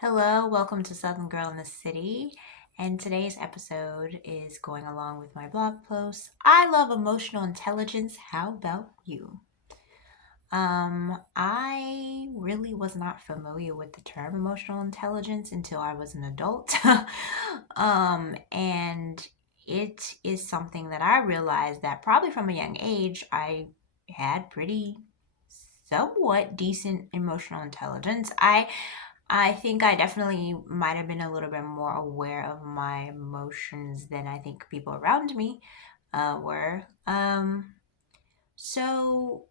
Hello, welcome to Southern Girl in the City. And today's episode is going along with my blog post. I love emotional intelligence. How about you? I really was not familiar with the term emotional intelligence until I was an adult. And it is something that I realized that probably from a young age I had pretty somewhat decent emotional intelligence. I think I definitely might have been a little bit more aware of my emotions than I think people around me were. So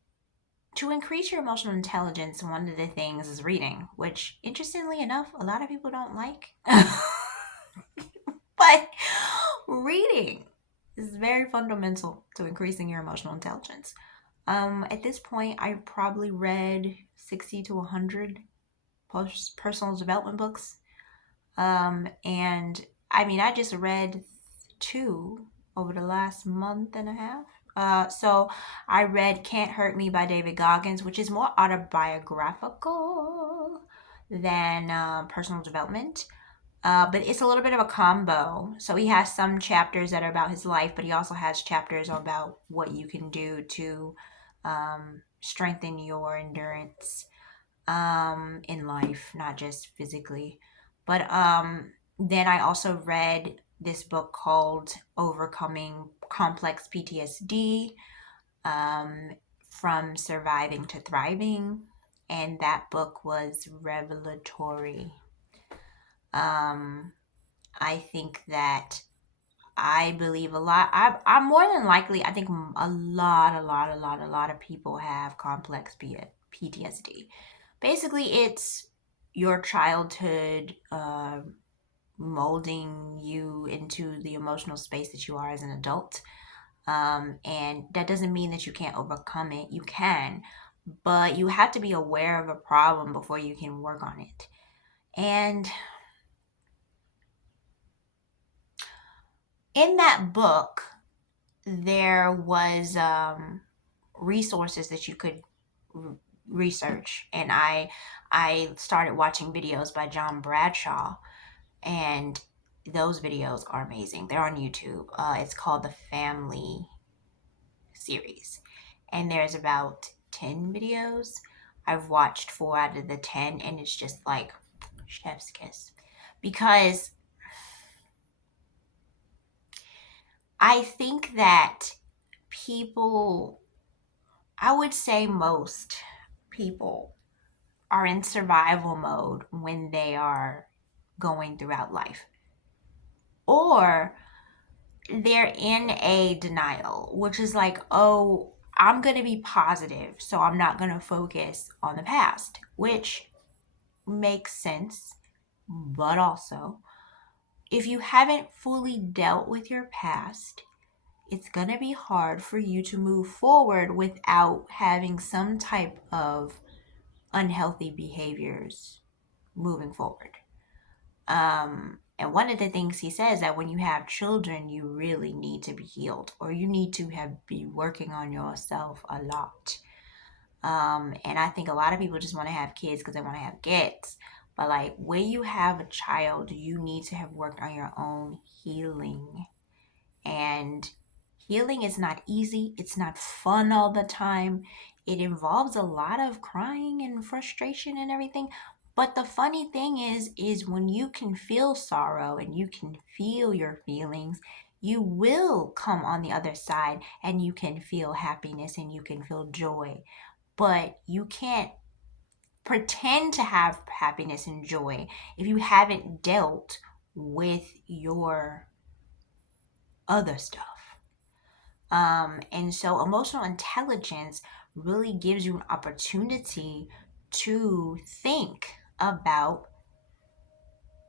to increase your emotional intelligence, one of the things is reading, which interestingly enough, a lot of people don't like. But reading is very fundamental to increasing your emotional intelligence. At this point, I probably read 60 to 100 personal development books. And I mean, I just read two over the last month and a half. So I read Can't Hurt Me by David Goggins, which is more autobiographical than personal development. But it's a little bit of a combo. So he has some chapters that are about his life, but he also has chapters about what you can do to strengthen your endurance in life, not just physically. But then I also read this book called Overcoming Complex PTSD, um, From Surviving to Thriving. And that book was revelatory. Um, I think that I believe a lot. I'm more than likely, I think a lot of people have complex PTSD. Basically, it's your childhood molding you into the emotional space that you are as an adult. And that doesn't mean that you can't overcome it. You can, but you have to be aware of a problem before you can work on it. And in that book, there was resources that you could research, and I started watching videos by John Bradshaw, and those videos are amazing. They're on YouTube. It's called the Family Series, and there's about 10 videos. I've watched 4 out of the 10, and it's just like chef's kiss, because I think that people, I would say most people, are in survival mode when they are going throughout life. Or they're in a denial, which is like, oh, I'm going to be positive, so I'm not going to focus on the past, which makes sense. But also, if you haven't fully dealt with your past, it's going to be hard for you to move forward without having some type of unhealthy behaviors moving forward. And one of the things he says that when you have children, you really need to be healed, or you need to be working on yourself a lot. And I think a lot of people just want to have kids because they want to have kids. But like when you have a child, you need to have worked on your own healing. And healing is not easy. It's not fun all the time. It involves a lot of crying and frustration and everything. But the funny thing is when you can feel sorrow and you can feel your feelings, you will come on the other side and you can feel happiness and you can feel joy. But you can't pretend to have happiness and joy if you haven't dealt with your other stuff. And so emotional intelligence really gives you an opportunity to think about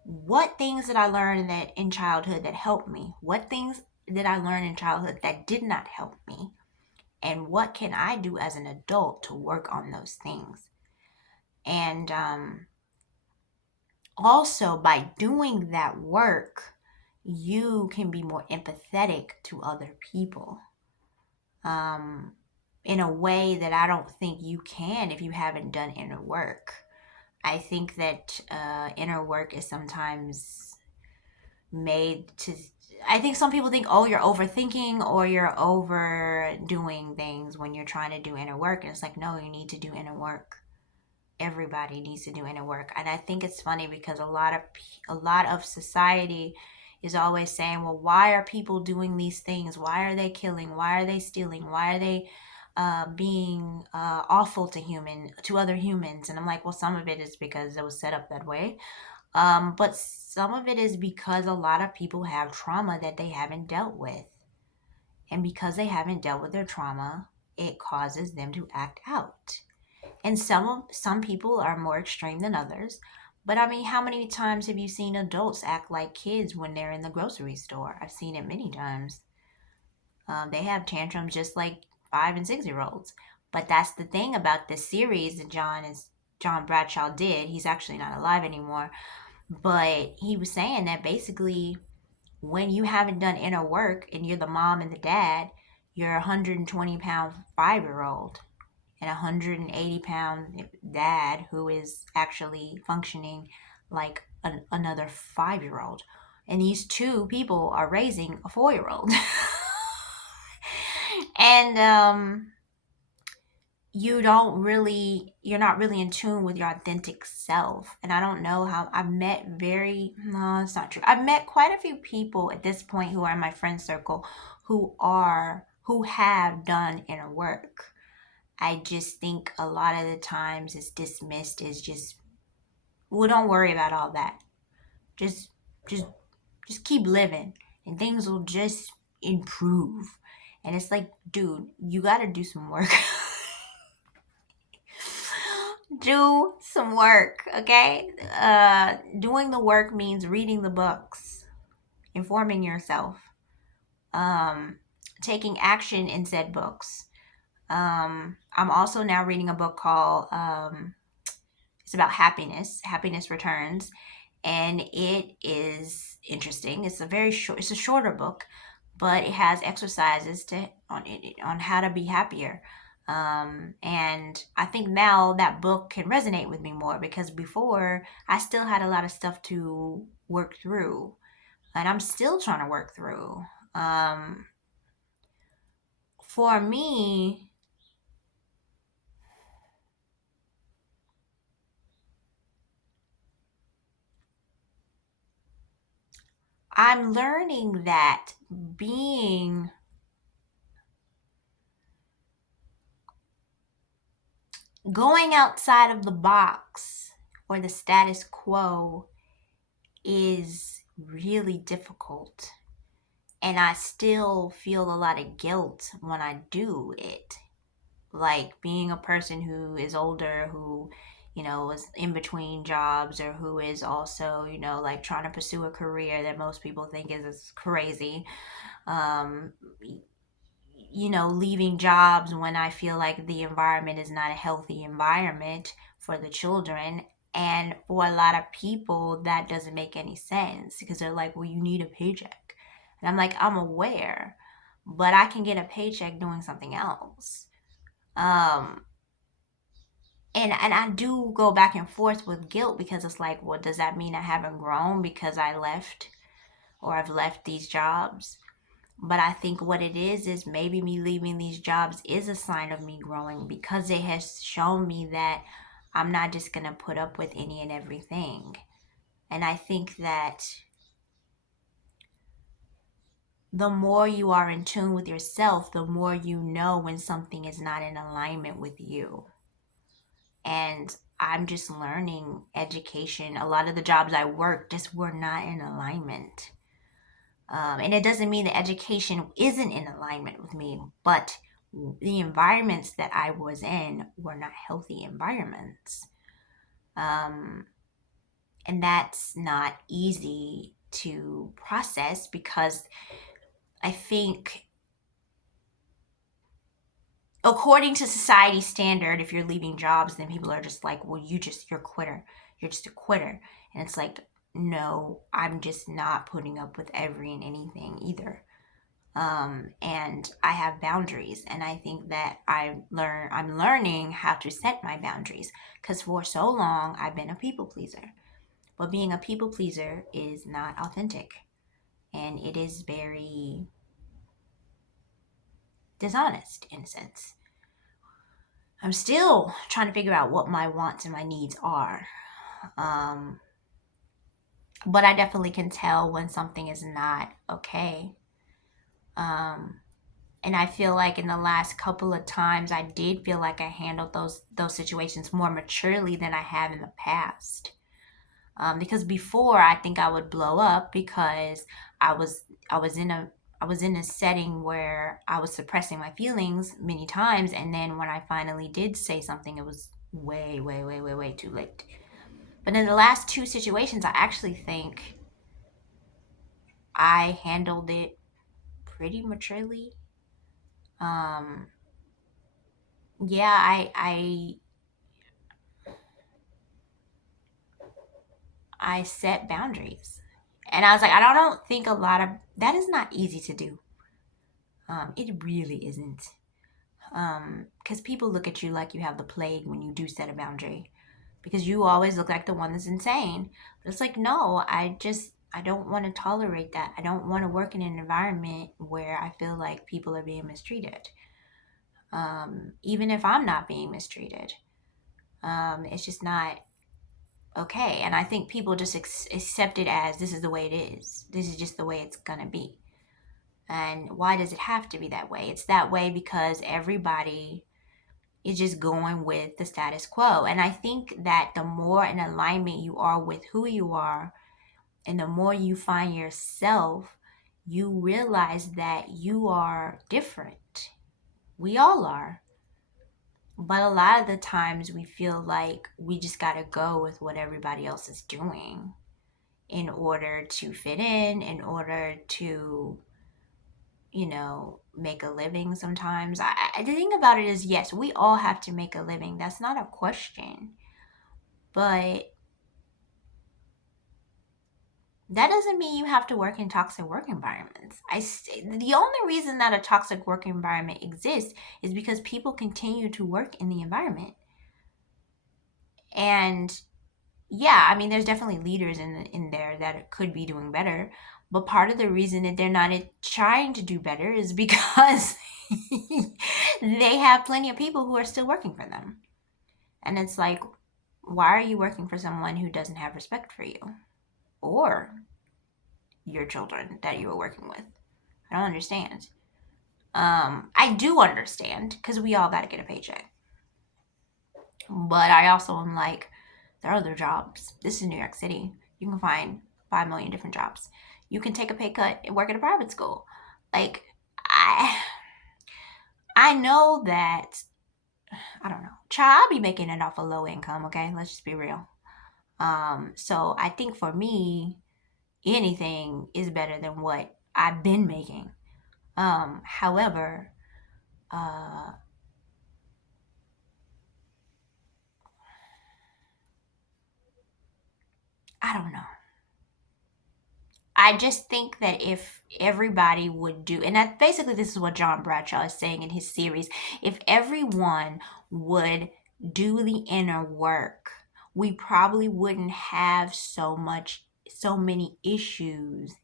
what things did I learn that in childhood that helped me? What things did I learn in childhood that did not help me? And what can I do as an adult to work on those things? And also, by doing that work, you can be more empathetic to other people. In a way that I don't think you can if you haven't done inner work. I think that inner work is sometimes made to. I think some people think, oh, you're overthinking or you're overdoing things when you're trying to do inner work. And it's like, no, you need to do inner work. Everybody needs to do inner work. And I think it's funny because a lot of society is always saying, well, why are people doing these things? Why are they killing? Why are they stealing? Why are they being awful to other humans? And I'm like, well, some of it is because it was set up that way, but some of it is because a lot of people have trauma that they haven't dealt with, and because they haven't dealt with their trauma, it causes them to act out. And some people are more extreme than others. But I mean, how many times have you seen adults act like kids when they're in the grocery store? I've seen it many times. They have tantrums just like 5 and 6 year olds. But that's the thing about this series that John Bradshaw did. He's actually not alive anymore. But he was saying that basically, when you haven't done inner work and you're the mom and the dad, you're a 120-pound 5 year old and a 180-pound dad who is actually functioning like another 5 year old. And these two people are raising a 4 year old. And you're not really in tune with your authentic self. And I don't know how. No, it's not true. I've met quite a few people at this point who are in my friend circle who have done inner work. I just think a lot of the times it's dismissed as just, well, don't worry about all that. Just just just keep living and things will just improve. And it's like, dude, you got to do some work. Do some work, okay? Doing the work means reading the books, informing yourself, um, taking action in said books. I'm also now reading a book called it's about happiness. Happiness Returns, and it is interesting. It's a shorter book, but it has exercises on how to be happier. And I think now that book can resonate with me more because before I still had a lot of stuff to work through, and I'm still trying to work through. Um, for me, I'm learning that being going outside of the box or the status quo is really difficult. And I still feel a lot of guilt when I do it. Like being a person who is older, who, is in between jobs, or who is also, like trying to pursue a career that most people think is crazy. Um, leaving jobs when I feel like the environment is not a healthy environment for the children. And for a lot of people, that doesn't make any sense because they're like, well, you need a paycheck. And I'm like, I'm aware, but I can get a paycheck doing something else. Um, and I do go back and forth with guilt because it's like, well, does that mean I haven't grown because I left or I've left these jobs? But I think what it is maybe me leaving these jobs is a sign of me growing because it has shown me that I'm not just going to put up with any and everything. And I think that the more you are in tune with yourself, the more you know when something is not in alignment with you. And I'm just learning education. A lot of the jobs I worked just were not in alignment. And it doesn't mean the education isn't in alignment with me, but the environments that I was in were not healthy environments. Um, and that's not easy to process because I think, according to society standard, if you're leaving jobs, then people are just like, well, you're a quitter. You're just a quitter. And it's like, no, I'm just not putting up with every and anything either. And I have boundaries, and I think that I'm learning how to set my boundaries, because for so long I've been a people pleaser. But being a people pleaser is not authentic, and it is very dishonest in a sense. I'm still trying to figure out what my wants and my needs are. Um, but I definitely can tell when something is not okay. Um, and I feel like in the last couple of times, I did feel like I handled those situations more maturely than I have in the past. Because before, I think I would blow up because I was I was in a I was in a setting where I was suppressing my feelings many times, and then when I finally did say something, it was way, way, way, way, way too late. But in the last two situations, I actually think I handled it pretty maturely. Um, yeah, I set boundaries, and I was like, I don't think a lot of that is not easy to do. It really isn't. Because people look at you like you have the plague when you do set a boundary, because you always look like the one that's insane. But it's like, no, I don't want to tolerate that. I don't want to work in an environment where I feel like people are being mistreated. Even if I'm not being mistreated, it's just not okay. And I think people just accept it as this is the way it is. This is just the way it's gonna be. And why does it have to be that way? It's that way because everybody is just going with the status quo. And I think that the more in alignment you are with who you are, and the more you find yourself, you realize that you are different. We all are. But a lot of the times we feel like we just got to go with what everybody else is doing in order to fit in order to, make a living sometimes. The thing about it is, yes, we all have to make a living. That's not a question. But that doesn't mean you have to work in toxic work environments. The only reason that a toxic work environment exists is because people continue to work in the environment. And yeah, I mean, there's definitely leaders in there that could be doing better, but part of the reason that they're not trying to do better is because they have plenty of people who are still working for them. And it's like, why are you working for someone who doesn't have respect for you or your children that you were working with? I don't understand. I do understand because we all got to get a paycheck, but I also am like, there are other jobs. This is New York City. You can find 5 million different jobs. You can take a pay cut and work at a private school. Like, I I know that, I don't know. Child, I'll be making it off a low income, okay? Let's just be real. So I think for me, anything is better than what I've been making. However, uh I don't know. I just think that if everybody would do, and that basically this is what John Bradshaw is saying in his series, if everyone would do the inner work, we probably wouldn't have so many issues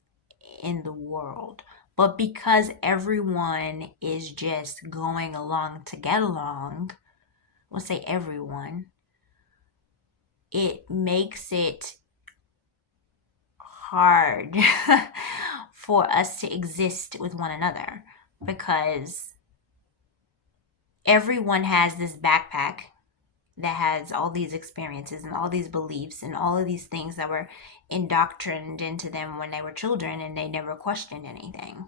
in the world. But because everyone is just going along to get along, we'll say everyone, it makes it hard for us to exist with one another, because everyone has this backpack that has all these experiences and all these beliefs and all of these things that were indoctrinated into them when they were children and they never questioned anything.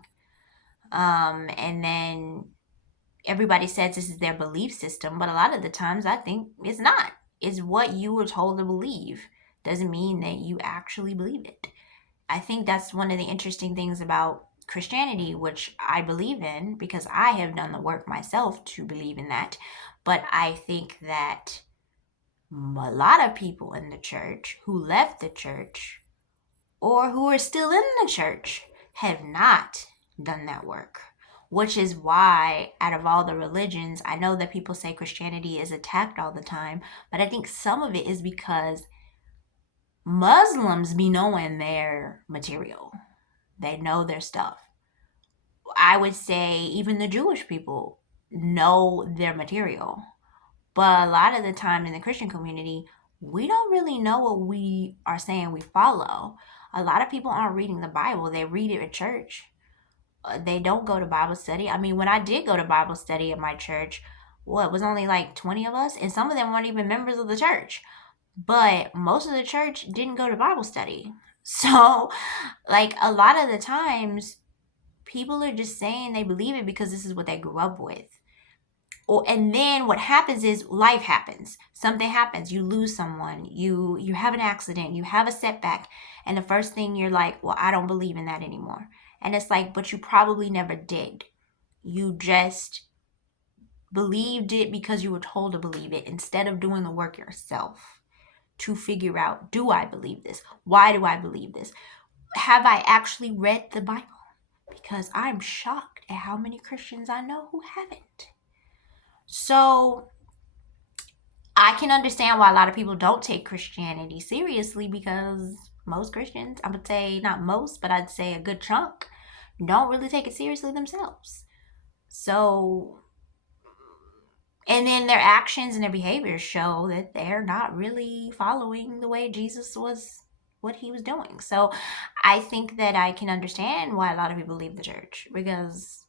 And then everybody says this is their belief system, but a lot of the times I think it's not. It's what you were told to believe. Doesn't mean that you actually believe it. I think that's one of the interesting things about Christianity, which I believe in because I have done the work myself to believe in that. But I think that a lot of people in the church who left the church or who are still in the church have not done that work. Which is why, out of all the religions, I know that people say Christianity is attacked all the time, but I think some of it is because Muslims be knowing their material. They know their stuff. I would say even the Jewish people know their material. But a lot of the time in the Christian community, we don't really know what we are saying we follow. A lot of people aren't reading the Bible, they read it at church. They don't go to Bible study. I mean, when I did go to Bible study at my church, what, it was only like 20 of us, and some of them weren't even members of the church. But most of the church didn't go to Bible study. So, like, a lot of the times, people are just saying they believe it because this is what they grew up with. And then what happens is life happens. Something happens. You lose someone. You have an accident. You have a setback. And the first thing you're like, well, I don't believe in that anymore. And it's like, but you probably never did. You just believed it because you were told to believe it instead of doing the work yourself to figure out, do I believe this? Why do I believe this? Have I actually read the Bible? Because I'm shocked at how many Christians I know who haven't. So I can understand why a lot of people don't take Christianity seriously, because most Christians, I would say not most, but I'd say a good chunk, don't really take it seriously themselves. So, and then their actions and their behaviors show that they're not really following the way Jesus was, what he was doing. So I think that I can understand why a lot of people leave the church, because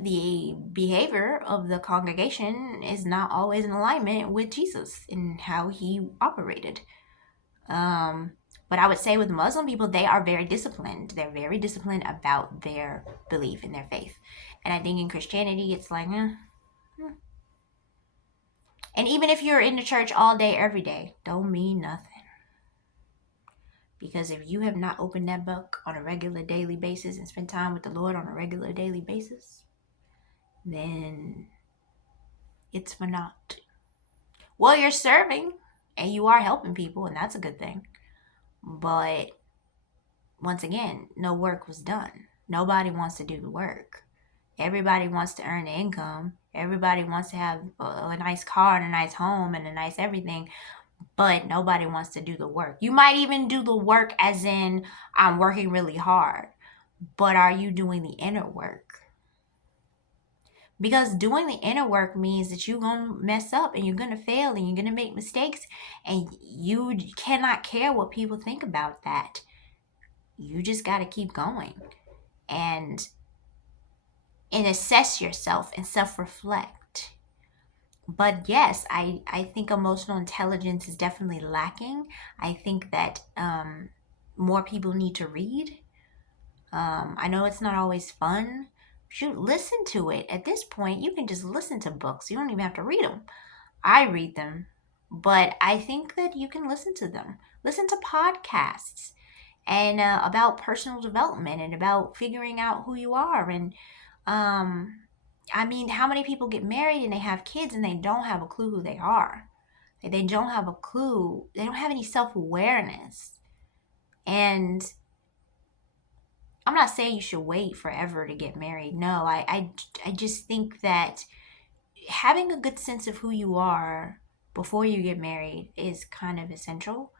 the behavior of the congregation is not always in alignment with Jesus and how he operated. But I would say with Muslim people, they are very disciplined. They're very disciplined about their belief in their faith. And I think in Christianity, it's like, And even if you're in the church all day, every day, don't mean nothing. Because if you have not opened that book on a regular daily basis and spent time with the Lord on a regular daily basis, then it's for naught. Well, you're serving and you are helping people, and that's a good thing. But once again, no work was done. Nobody wants to do the work. Everybody wants to earn the income. Everybody wants to have a nice car and a nice home and a nice everything, but nobody wants to do the work. You might even do the work as in, I'm working really hard, but are you doing the inner work? Because doing the inner work means that you're going to mess up and you're going to fail and you're going to make mistakes, and you cannot care what people think about that. You just got to keep going and assess yourself and self-reflect. But yes, I think emotional intelligence is definitely lacking. I think that more people need to read. I know it's not always fun. Shoot, listen to it. At this point, you can just listen to books. You don't even have to read them. I read them, but I think that you can listen to them. Listen to podcasts and about personal development and about figuring out who you are. And I mean, how many people get married and they have kids and they don't have a clue who they are? They don't have a clue. They don't have any self-awareness. And I'm not saying you should wait forever to get married. No, I just think that having a good sense of who you are before you get married is kind of essential.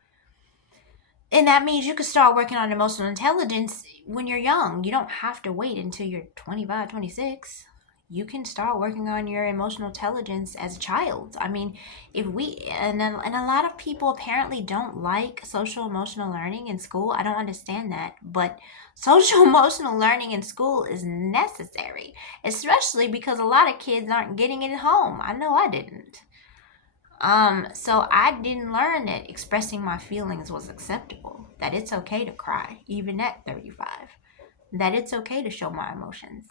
And that means you can start working on emotional intelligence when you're young. You don't have to wait until you're 25, 26. You can start working on your emotional intelligence as a child. I mean, and a lot of people apparently don't like social emotional learning in school. I don't understand that, but social emotional learning in school is necessary, especially because a lot of kids aren't getting it at home. I know I didn't. So I didn't learn that expressing my feelings was acceptable, that it's okay to cry, even at 35, that it's okay to show my emotions.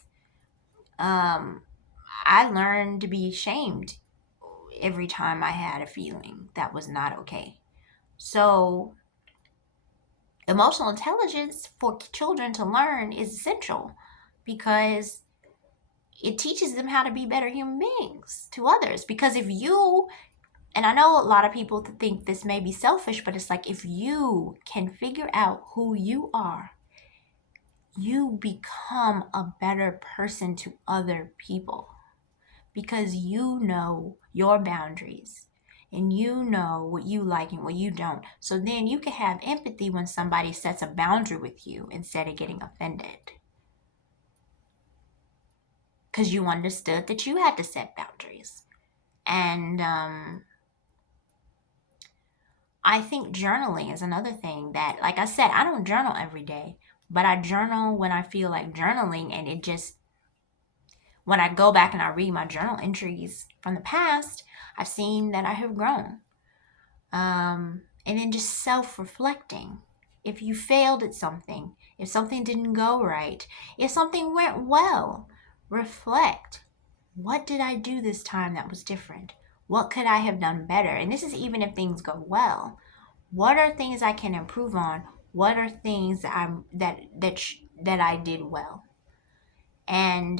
I learned to be ashamed every time I had a feeling that was not okay. So emotional intelligence for children to learn is essential because it teaches them how to be better human beings to others. Because if you, and I know a lot of people think this may be selfish, but it's like, if you can figure out who you are, you become a better person to other people because you know your boundaries and you know what you like and what you don't. So then you can have empathy when somebody sets a boundary with you instead of getting offended because you understood that you had to set boundaries. And I think journaling is another thing that, like I said, I don't journal every day, but I journal when I feel like journaling. And it just, when I go back and I read my journal entries from the past, I've seen that I have grown. And then just self reflecting. If you failed at something, if something didn't go right, if something went well, reflect. What did I do this time that was different? What could I have done better? And this is even if things go well. What are things I can improve on? What are things that I did well? And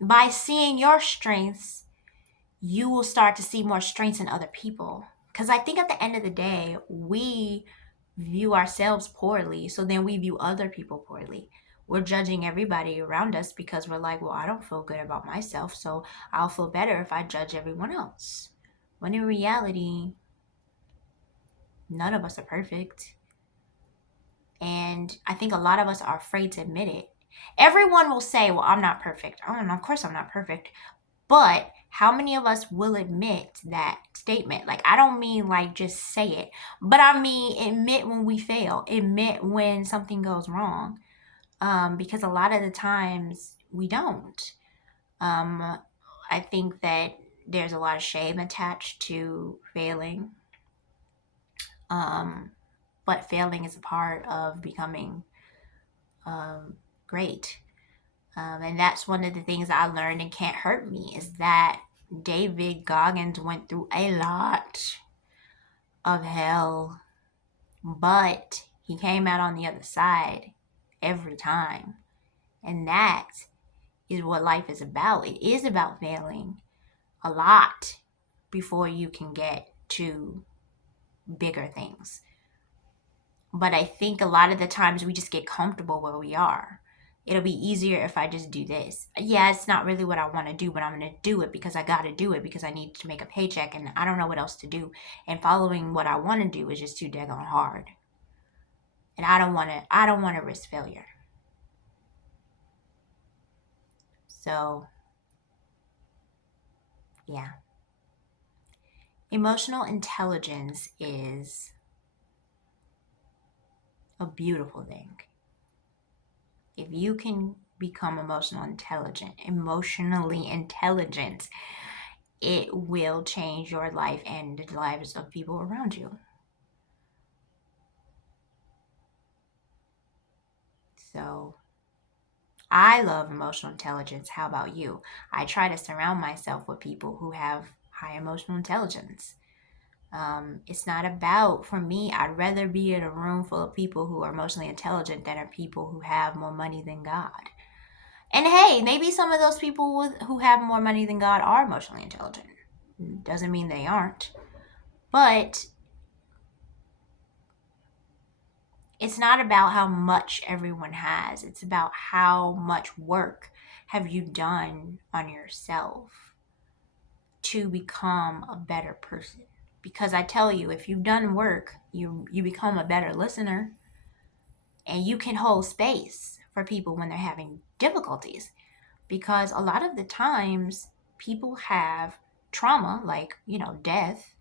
by seeing your strengths, you will start to see more strengths in other people. Because I think at the end of the day, we view ourselves poorly, so then we view other people poorly. We're judging everybody around us because we're like, well, I don't feel good about myself, so I'll feel better if I judge everyone else. When in reality, none of us are perfect. And I think a lot of us are afraid to admit it. Everyone will say, well, I'm not perfect. Oh, no, of course I'm not perfect. But how many of us will admit that statement? Like, I don't mean like just say it, but I mean admit when we fail, admit when something goes wrong. Because a lot of the times we don't. I think that there's a lot of shame attached to failing. But failing is a part of becoming great. And that's one of the things I learned in Can't Hurt Me is that David Goggins went through a lot of hell, but he came out on the other side every time. And that is what life is about. It is about failing a lot before you can get to bigger things. But I think a lot of the times we just get comfortable where we are. It'll be easier if I just do this. Yeah, it's not really what I want to do, but I'm going to do it because I got to do it because I need to make a paycheck and I don't know what else to do. And following what I want to do is just too daggone hard. And I don't want to risk failure. So, yeah. Emotional intelligence is a beautiful thing. If you can become emotionally intelligent, it will change your life and the lives of people around you. So, I love emotional intelligence. How about you? I try to surround myself with people who have high emotional intelligence. It's not about, for me, I'd rather be in a room full of people who are emotionally intelligent than are people who have more money than God. And hey, maybe some of those people who have more money than God are emotionally intelligent. Doesn't mean they aren't. But it's not about how much everyone has. It's about how much work have you done on yourself to become a better person. Because I tell you, if you've done work, you become a better listener and you can hold space for people when they're having difficulties. Because a lot of the times people have trauma, like, death,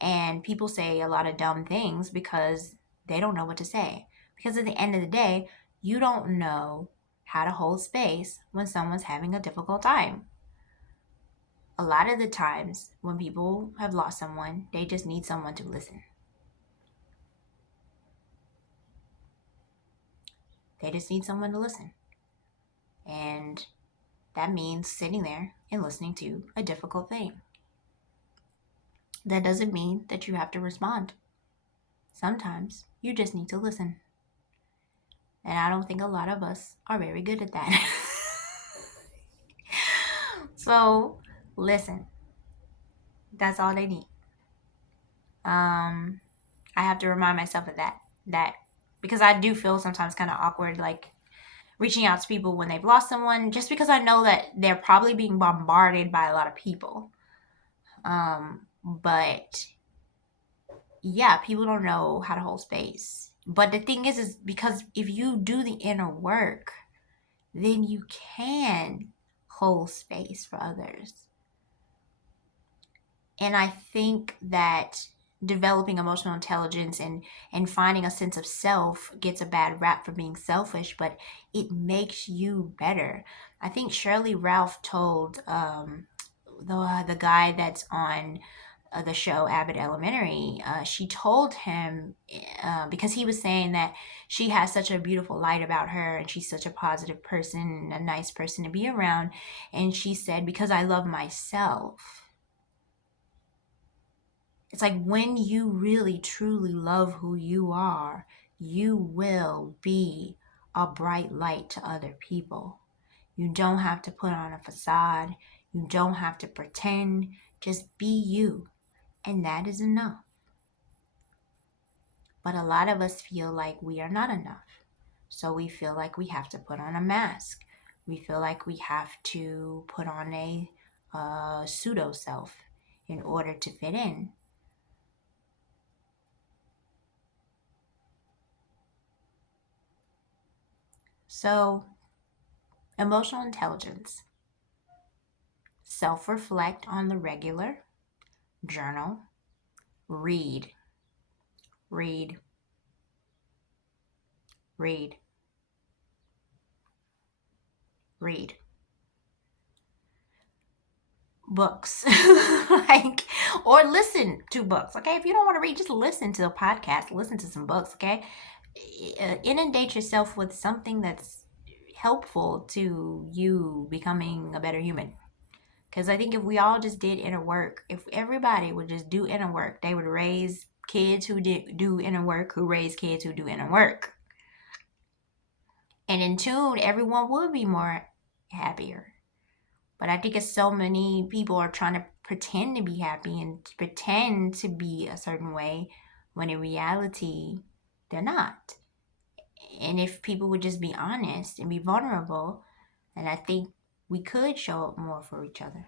and people say a lot of dumb things because they don't know what to say. Because at the end of the day, you don't know how to hold space when someone's having a difficult time. A lot of the times when people have lost someone, they just need someone to listen. They just need someone to listen. And that means sitting there and listening to a difficult thing. That doesn't mean that you have to respond. Sometimes you just need to listen. And I don't think a lot of us are very good at that. So, listen. That's all they need. I have to remind myself of that because I do feel sometimes kind of awkward, like reaching out to people when they've lost someone, just because I know that they're probably being bombarded by a lot of people. But yeah, people don't know how to hold space. But the thing is because if you do the inner work, then you can hold space for others. And I think that developing emotional intelligence and finding a sense of self gets a bad rap for being selfish, but it makes you better. I think Shirley Ralph told the guy that's on the show Abbott Elementary, she told him because he was saying that she has such a beautiful light about her and she's such a positive person and a nice person to be around. And she said, because I love myself. It's like when you really truly love who you are, you will be a bright light to other people. You don't have to put on a facade. You don't have to pretend. Just be you. And that is enough. But a lot of us feel like we are not enough. So we feel like we have to put on a mask. We feel like we have to put on a pseudo self in order to fit in. So, emotional intelligence. Self reflect on the regular, journal, read, read, read, read. Books. Like, or listen to books. Okay, if you don't want to read, just listen to a podcast, listen to some books. Okay, inundate yourself with something that's helpful to you becoming a better human. Because I think if we all just did inner work, if everybody would just do inner work, they would raise kids who do inner work, who raise kids who do inner work. And in tune, everyone would be more happier. But I think it's so many people are trying to pretend to be happy and to pretend to be a certain way when in reality, they're not. And if people would just be honest and be vulnerable, then I think we could show up more for each other.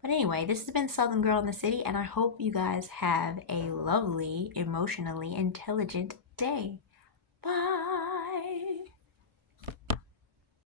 But anyway, this has been Southern Girl in the City, and I hope you guys have a lovely, emotionally intelligent day. Bye.